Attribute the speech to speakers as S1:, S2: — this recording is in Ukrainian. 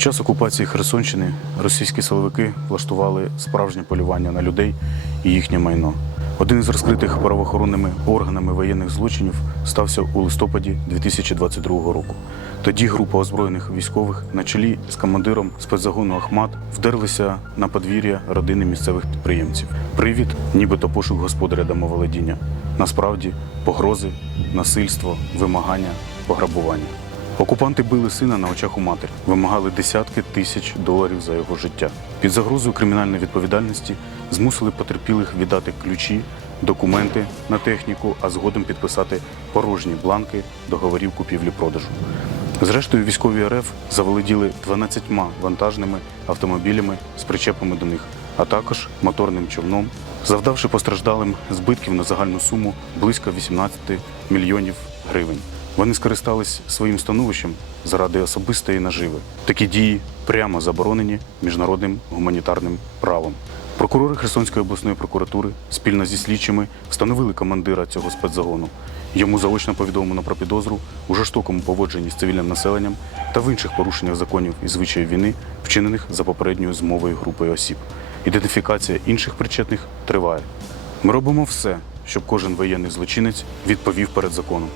S1: час окупації Херсонщини російські силовики влаштували справжнє полювання на людей і їхнє майно. Один із розкритих правоохоронними органами воєнних злочинів стався у листопаді 2022 року. Тоді група озброєних військових на чолі з командиром спецзагону Ахмат вдерлися на подвір'я родини місцевих підприємців. Привід, нібито пошук господаря домоволодіння. Насправді погрози, насильство, вимагання, пограбування. Окупанти били сина на очах у матері, вимагали десятки тисяч доларів за його життя. Під загрозою кримінальної відповідальності змусили потерпілих віддати ключі, документи на техніку, а згодом підписати порожні бланки договорів купівлі-продажу. Зрештою, військові РФ заволоділи 12 вантажними автомобілями з причепами до них, а також моторним човном, завдавши постраждалим збитків на загальну суму близько 18 мільйонів гривень. Вони скористались своїм становищем заради особистої наживи. Такі дії прямо заборонені міжнародним гуманітарним правом. Прокурори Херсонської обласної прокуратури спільно зі слідчими встановили командира цього спецзагону. Йому заочно повідомлено про підозру у жорстокому поводженні з цивільним населенням та в інших порушеннях законів і звичаїв війни, вчинених за попередньою змовою групою осіб. Ідентифікація інших причетних триває. Ми робимо все, щоб кожен воєнний злочинець відповів перед законом.